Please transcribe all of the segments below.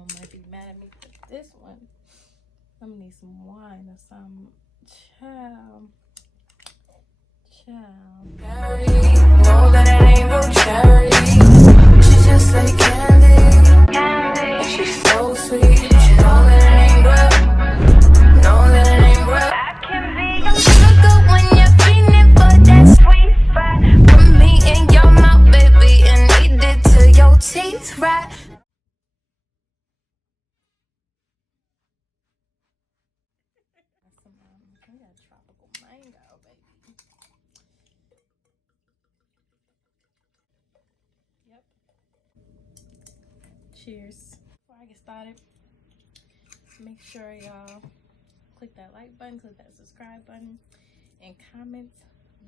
mama might be mad at me for this one. I'm gonna need some wine or some. Child. Cherry, know that it ain't no cherry. She's just like candy. And she's so sweet. She know that it ain't real. Know that it ain't real. I can be your sugar when you're feeling for that sweet spot. Put me in your mouth, baby, and eat it till your teeth rot. We got tropical mango, baby. Yep. Cheers. Before I get started, make sure y'all click that like button, click that subscribe button, and comment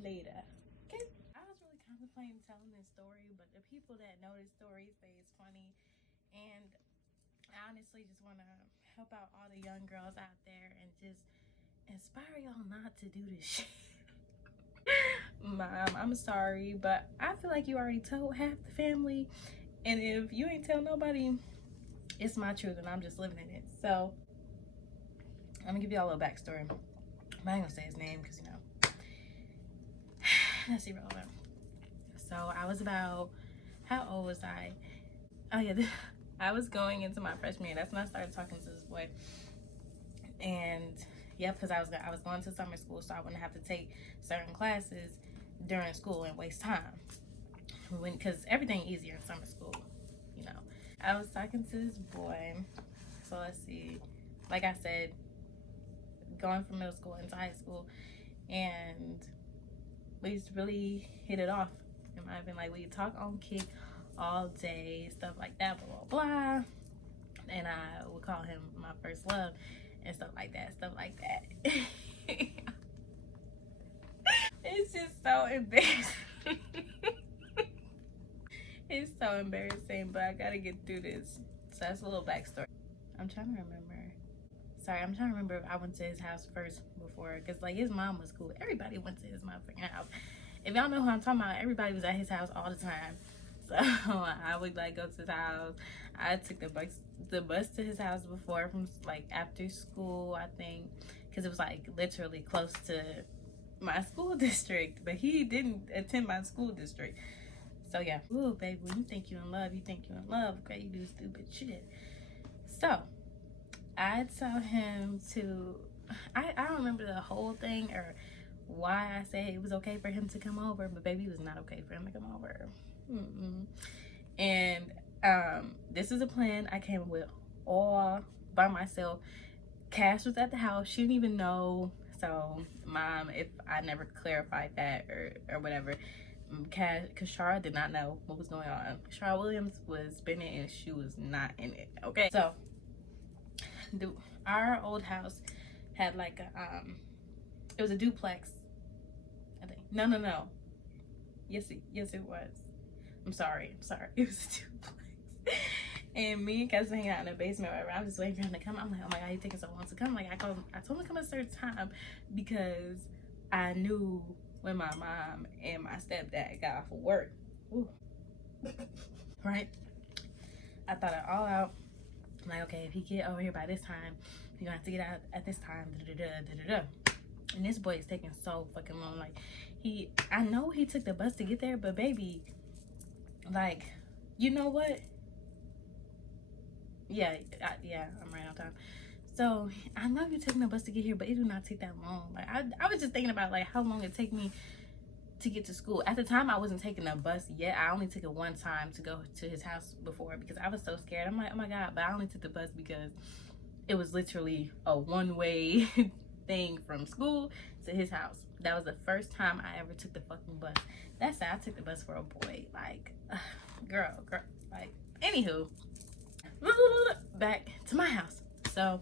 later. Okay? I was really contemplating telling this story, but the people that know this story say it's funny, and I honestly just want to help out all the young girls out there and just inspire y'all not to do this shit. Mom, I'm sorry, but I feel like you already told half the family, and if you ain't tell nobody, it's my truth and I'm just living in it. So I'm gonna give y'all a little backstory. I ain't gonna say his name because, you know, that's irrelevant. So I was about, how old was I? Oh yeah, I was going into my freshman year. That's when I started talking to this boy. And yeah, because I was going to summer school, so I wouldn't have to take certain classes during school and waste time. Because everything easier in summer school, you know. I was talking to this boy. So let's see. Like I said, going from middle school into high school, and we used to really hit it off. It might have been like we talk on Kik all day, stuff like that, blah blah blah. And I would call him my first love and stuff like that. It's just so embarrassing. It's so embarrassing, but I gotta get through this. So that's a little backstory. I'm trying to remember if I went to his house first before, because like his mom was cool. Everybody went to his motherfucking house. If y'all know who I'm talking about, everybody was at his house all the time. So I would like go to his house. I took the bus to his house before, from like after school, I think, because it was like literally close to my school district, but he didn't attend my school district. So yeah. Ooh, baby, when you think you in love, you think you in love. Okay, you do stupid shit. So I tell him to, I don't remember the whole thing or why I said it was okay for him to come over, but baby, it was not okay for him to come over. And this is a plan I came with all by myself. Cash was at the house. She didn't even know. So Mom, if I never clarified that or whatever, Kashara did not know what was going on. Kashara Williams was spinning and she was not in it. Okay, so our old house had like a it was a duplex, I think. No. Yes it was. I'm sorry. It was a duplex. And me and Cass was hanging out in the basement, whatever. I was just waiting for him to come. I'm like, oh my god, he's taking so long to come. Like I told him to come at a certain time because I knew when my mom and my stepdad got off of work. Ooh. Right? I thought it all out. I'm like, okay, if he get over here by this time, you're gonna have to get out at this time. And this boy is taking so fucking long. Like I know he took the bus to get there, but baby, like, you know what? Yeah, I'm right on time. So I know you're taking the bus to get here, but it do not take that long. Like I was just thinking about like how long it take me to get to school. At the time, I wasn't taking a bus yet. I only took it one time to go to his house before because I was so scared. I'm like, oh my god, but I only took the bus because it was literally a one-way thing from school to his house. That was the first time I ever took the fucking bus. That's how I took the bus for a boy. Like, girl, like, anywho, back to my house. So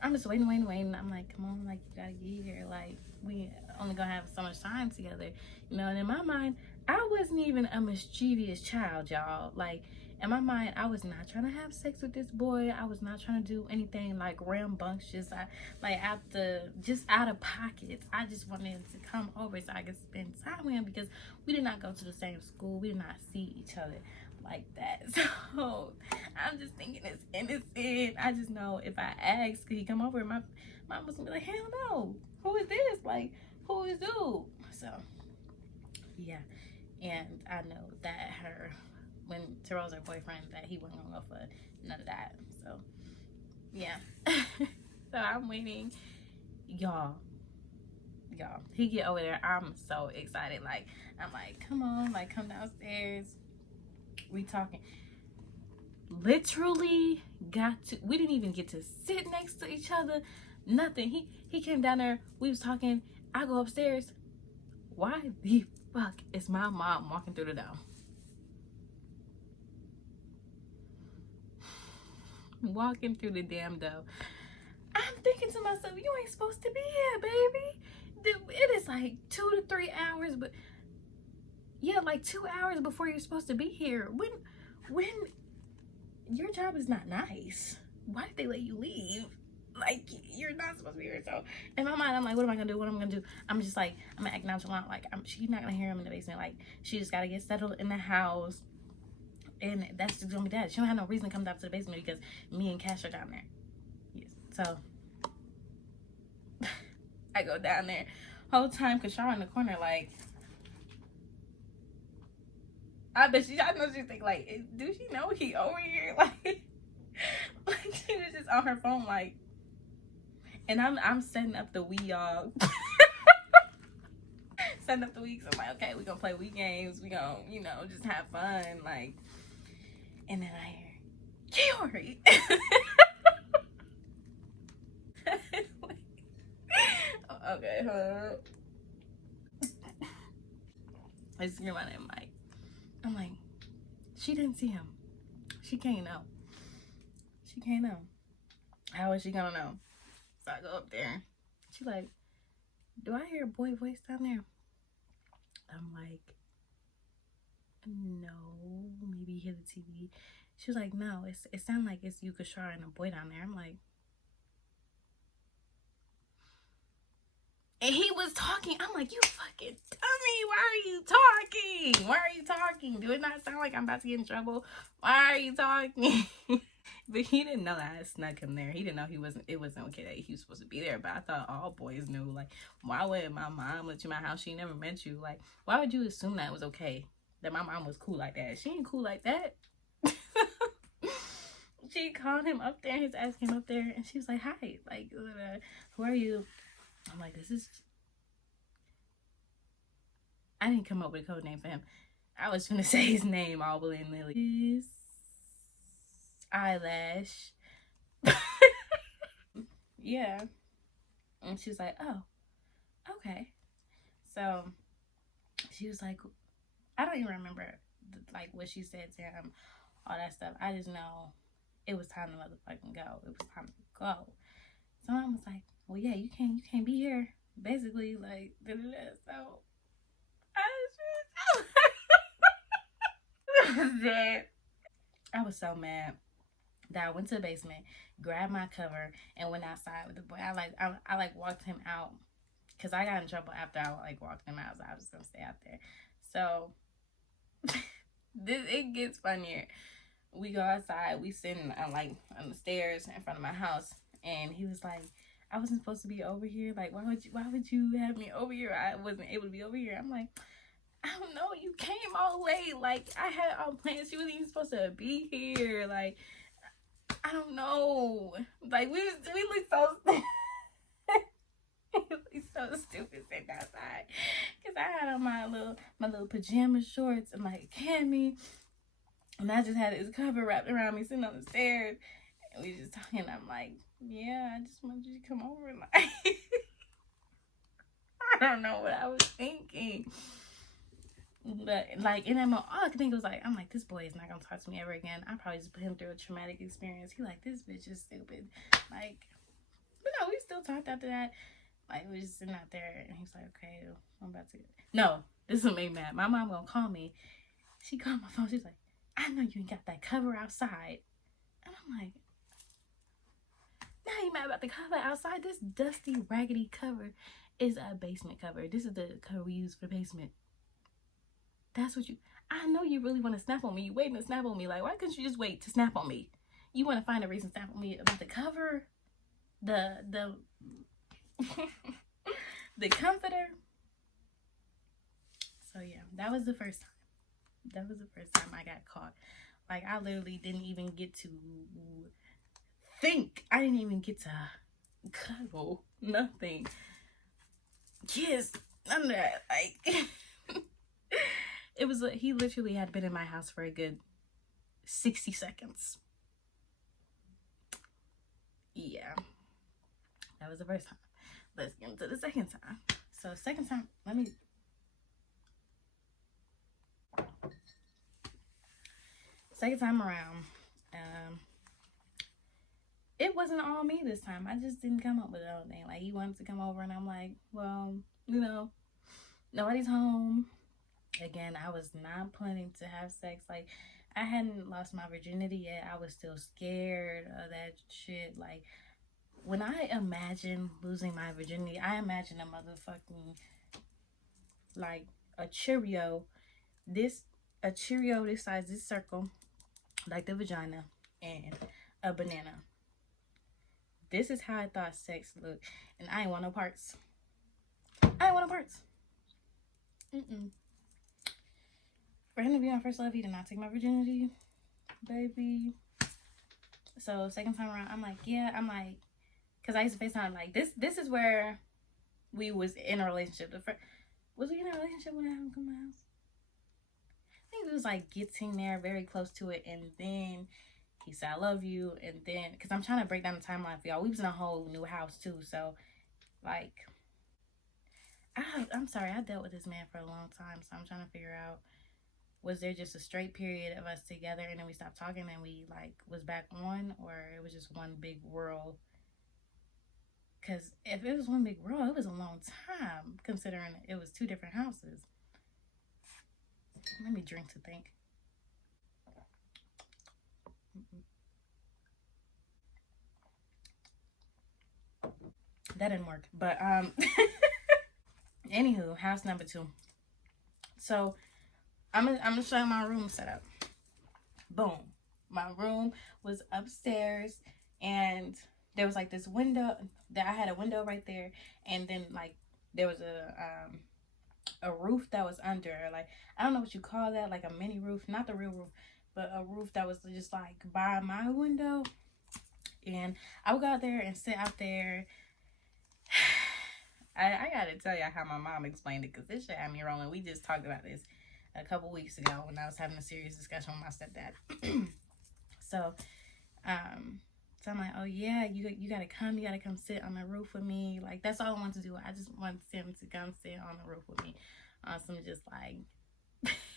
I'm just waiting. I'm like, come on, like, you gotta get here. Like, we only gonna have so much time together, you know. And in my mind, I wasn't even a mischievous child, y'all. Like, in my mind, I was not trying to have sex with this boy. I was not trying to do anything like rambunctious, just out of pockets. I just wanted him to come over so I could spend time with him because we did not go to the same school. We did not see each other like that. So I'm just thinking it's innocent. I just know if I ask, could he come over? My mom was gonna be like, hell no. Who is this? Like, who is dude? So, yeah. And I know that when Terrell's her boyfriend, that he wasn't gonna go for none of that. So, yeah. So I'm waiting. Y'all, he get over there. I'm so excited. Like, I'm like, come on, like, come downstairs. We talking. Literally we didn't even get to sit next to each other. Nothing. He came down there. We was talking. I go upstairs. Why the fuck is my mom walking through the door? Walking through the damn door. I'm thinking to myself, you ain't supposed to be here, baby. It is like 2 to 3 hours, but yeah, like 2 hours before you're supposed to be here. When your job is not nice, why did they let you leave? Like, you're not supposed to be here. So in my mind, I'm like, what am I gonna do? What am I gonna do? I'm just like, I'm gonna act nonchalant. Like, she's not gonna hear him in the basement. Like, she just gotta get settled in the house, and that's just gonna be that. She don't have no reason to come down to the basement because me and Cash are down there. Yes. So I go down there whole time, Kashara in the corner, like, I know she's thinking, like, do she know he over here? Like she was just on her phone, like, and I'm setting up the Wii, y'all. Setting up the Wii, so I'm like, okay, we gonna play Wii games, we gonna, just have fun, like, and then I hear, Kiori! Okay, hold up. I just hear my name, Mike. I'm like, she didn't see him. She can't know. She can't know. How is she gonna know? So I go up there. She like, do I hear a boy voice down there? I'm like, no. Maybe you hear the TV. She was like, no. It sounds like it's you, Kashara, and a boy down there. I'm like, and he was talking. I'm like, you fucking dummy. Why are you talking? Why are you talking? Do it not sound like I'm about to get in trouble? Why are you talking? But he didn't know that I snuck him there. He didn't know it wasn't okay that he was supposed to be there. But I thought all boys knew. Like, why would my mom let you in my house? She never met you. Like, why would you assume that it was okay? That my mom was cool like that? She ain't cool like that. She called him up there. His ass came up there. And she was like, hi. Like, who are you? I'm like, I didn't come up with a code name for him. I was gonna say his name all willy-nilly. Eyelash. Yeah. And she was like, oh, okay. So she was like, I don't even remember like what she said to him, all that stuff. I just know it was time to motherfucking go. It was time to go. So I was like, well, yeah, you can't be here. Basically, like, so I was so mad that I went to the basement, grabbed my cover, and went outside with the boy. I walked him out because I got in trouble after I walked him out. So I was just gonna stay out there. So it gets funnier. We go outside. We sitting on the stairs in front of my house, and he was like, I wasn't supposed to be over here. Like, why would you have me over here? I wasn't able to be over here. I'm like, I don't know. You came all the way. like, I had all plans. She wasn't even supposed to be here. Like, I don't know. Like, we look so we so stupid sitting outside. Cause I had on my little pajama shorts and my cami, and I just had this cover wrapped around me sitting on the stairs. And we just talking. I'm like, yeah, I just wanted you to come over. Like, I don't know what I was thinking. But like, and all I could think was like, I'm like, this boy is not gonna talk to me ever again. I probably just put him through a traumatic experience. He like, this bitch is stupid. Like, but no, we still talked after that. Like, we just sitting out there, and he's like, okay, I'm about to. No, this will make me mad. My mom gonna call me. She called my phone. She's like, I know you ain't got that cover outside. And I'm like, now you mad about the cover outside? This dusty, raggedy cover is a basement cover. This is the cover we use for basement. That's what I know you really want to snap on me. You waiting to snap on me. Like, why couldn't you just wait to snap on me? You want to find a reason to stop me about the cover, the the comforter. So yeah, that was the first time. That was the first time I got caught. Like, I literally didn't even get to think. I didn't even get to cuddle. Nothing. Kiss. None of that. Like, it was, he literally had been in my house for a good 60 seconds. Yeah. That was the first time. Let's get into the second time. So, second time, second time around, it wasn't all me this time. I just didn't come up with the whole thing. Like, he wanted to come over, and I'm like, well, you know, nobody's home. Again, I was not planning to have sex. Like, I hadn't lost my virginity yet. I was still scared of that shit. Like, when I imagine losing my virginity, I imagine a motherfucking, like, a Cheerio this size, this circle, like the vagina, and a banana. This is how I thought sex looked, and I ain't want no parts. I ain't want no parts. For him to be my first love, he did not take my virginity, baby. So second time around, I'm like, because I used to FaceTime, like, this is where we was in a relationship. Was we in a relationship when I had him come to my house? I think it was like getting there, very close to it, and then he said, I love you, and then, because I'm trying to break down the timeline for y'all. We was in a whole new house, too, so, like, I'm sorry, I dealt with this man for a long time, so I'm trying to figure out, was there just a straight period of us together, and then we stopped talking, and we, like, was back on, or it was just one big whirl? Because if it was one big whirl, it was a long time, considering it was two different houses. Let me drink to think. That didn't work, but anywho, house number 2. So I'm gonna show you my room setup. Boom, my room was upstairs, and there was like this window that I had a window right there, and then like there was a roof that was under, like, I don't know what you call that, like a mini roof, not the real roof, but a roof that was just like by my window. And I would go out there and sit out there. I gotta tell you how my mom explained it, because this shit had me rolling. We just talked about this a couple weeks ago when I was having a serious discussion with my stepdad. So I'm like, oh yeah, you gotta come sit on the roof with me. Like, that's all I wanted to do. I just wanted him to come sit on the roof with me. Some just like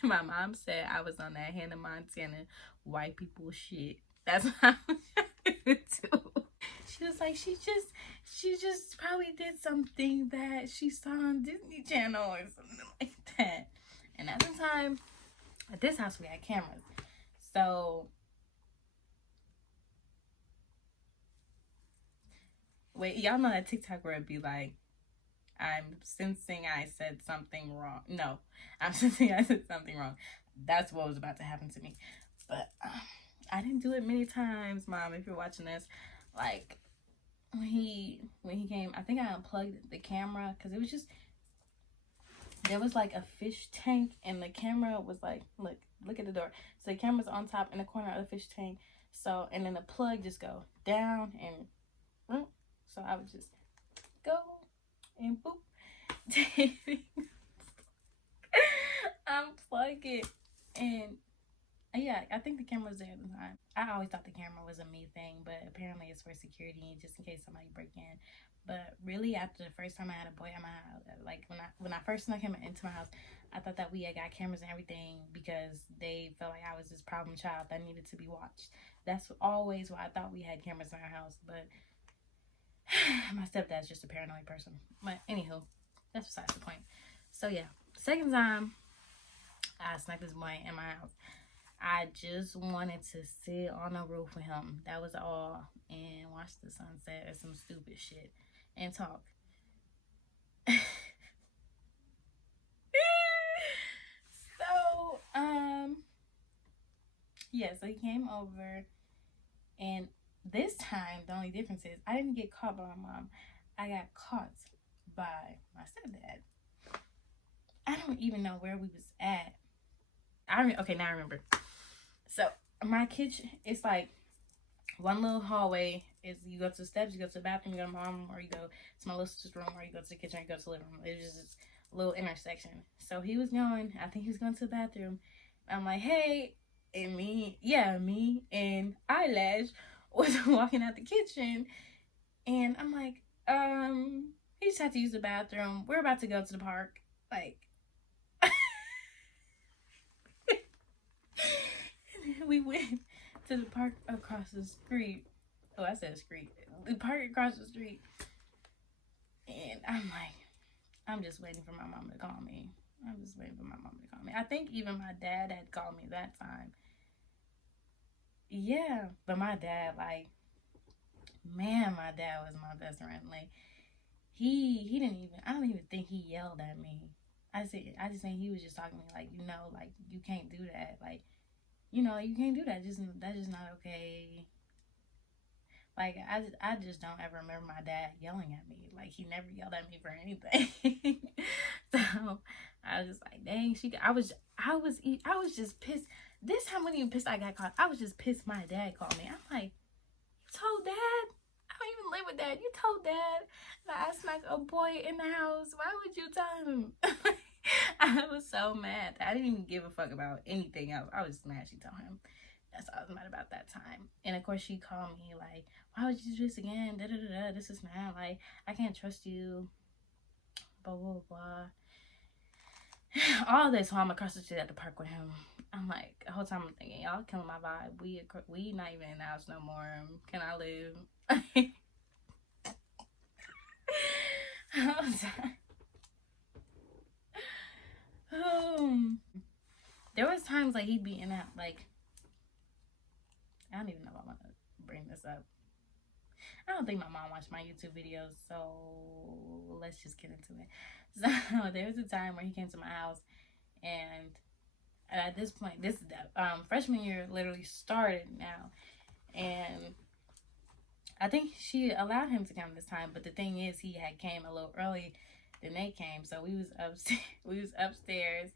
my mom said I was on that Hannah Montana white people shit. That's what I was trying to do. She was like, she just probably did something that she saw on Disney Channel or something like that. And at the time, at this house, we had cameras. So, wait, y'all know that TikTok where it'd be like, I'm sensing I said something wrong. No, I'm sensing I said something wrong. That's what was about to happen to me. But I didn't do it many times, Mom, if you're watching this. Like, when he came, I think I unplugged the camera, because it was just, there was like a fish tank, and the camera was like, look at the door. So the camera's on top in the corner of the fish tank. So, and then the plug just go down, and so I would just go and boop, unplug it, and yeah, I think the camera was there at the time. I always thought the camera was a me thing, but apparently it's for security, just in case somebody break in. But really, after the first time I had a boy at my house, like when I first snuck him into my house, I thought that we had got cameras and everything because they felt like I was this problem child that needed to be watched. That's always why I thought we had cameras in our house. But my stepdad's just a paranoid person. But anywho, that's besides the point. So yeah, second time I snuck this boy in my house. I just wanted to sit on the roof with him. That was all. And watch the sunset or some stupid shit. And talk. So, yeah, so he came over. And this time, the only difference is I didn't get caught by my mom. I got caught by my stepdad. I don't even know where we was at. Okay, now I remember. So my kitchen, it's like one little hallway. Is you go to the steps, you go to the bathroom, you go to my room, or you go to my little sister's room, or you go to the kitchen, or you go to the living room. It was just this little intersection. So he was going. I think he was going to the bathroom. I'm like, hey, and me and Eyelash was walking out the kitchen, and I'm like, he just had to use the bathroom. We're about to go to the park, like. We went to the park across the street. Oh, I said street. The park across the street. And I'm just waiting for my mom to call me. I think even my dad had called me that time. Yeah, but my dad, like, man, my dad was my best friend. Like, he didn't even, I don't even think he yelled at me. I just think he was just talking to me like, like, you can't do that. Like, you can't do that. That's just not okay. Like, I just don't ever remember my dad yelling at me. Like, he never yelled at me for anything. So I was just like, dang, I was just pissed. This time when even pissed I got caught, I was just pissed my dad called me. I'm like, you told dad? I don't even live with dad. You told dad that I smacked a boy in the house. Why would you tell him? I was so mad. I didn't even give a fuck about anything else. I was mad she told him. That's all I was mad about that time. And of course she called me like, why would you do this again? Da da da da. This is mad. Like, I can't trust you. Blah blah blah. All this while I'm across the street at the park with him. I'm like, the whole time I'm thinking, y'all killing my vibe. We not even in the house no more. Can I live? There was times like he'd be in that, like, I don't even know if I want to bring this up. I don't think my mom watched my YouTube videos, so let's just get into it. So there was a time where he came to my house, and at this point, this freshman year literally started now, and I think she allowed him to come this time. But the thing is, he had came a little early than they came, so we was upstairs,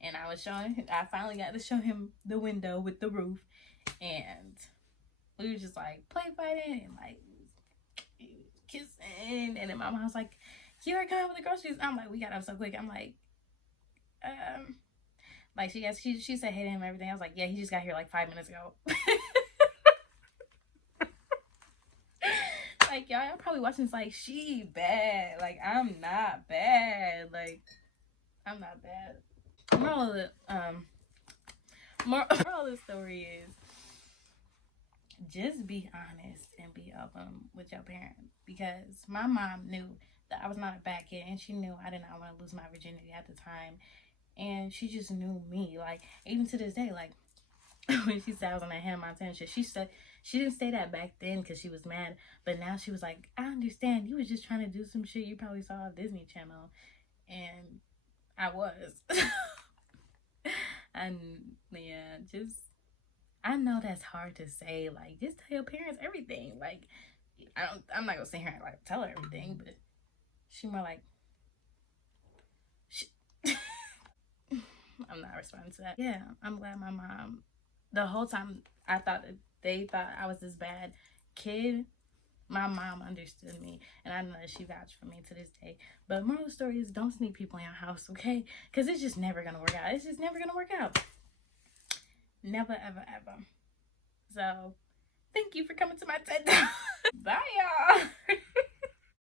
and I finally got to show him the window with the roof, and we was just like play fighting and like kissing, and then my mom was like, you are coming with the groceries. I'm like, we got up so quick. I'm like, like she said hey to him and everything. I was like, yeah, he just got here like 5 minutes ago. Like, y'all probably watching this like, she bad. Like, I'm not bad. Like, I'm not bad. Moral of the story is, just be honest and be open with your parents, because my mom knew that I was not a bad kid, and she knew I did not want to lose my virginity at the time, and she just knew me. Like, even to this day, like, when she said I was on that Hannah Montana shit, she said she didn't say that back then because she was mad, but now she was like, I understand, you was just trying to do some shit you probably saw on Disney Channel, and I was. And yeah, just, I know that's hard to say. Like, just tell your parents everything. Like, I'm not gonna sit here and like tell her everything, but she more like, I'm not responding to that. Yeah, I'm glad my mom, the whole time I thought that they thought I was this bad kid, my mom understood me, and I know that she vouched for me to this day. But moral of the story is, don't sneak people in your house, okay? Because it's just never gonna work out. It's just never gonna work out. Never, ever, ever. So, thank you for coming to my TED Talk. Bye, y'all.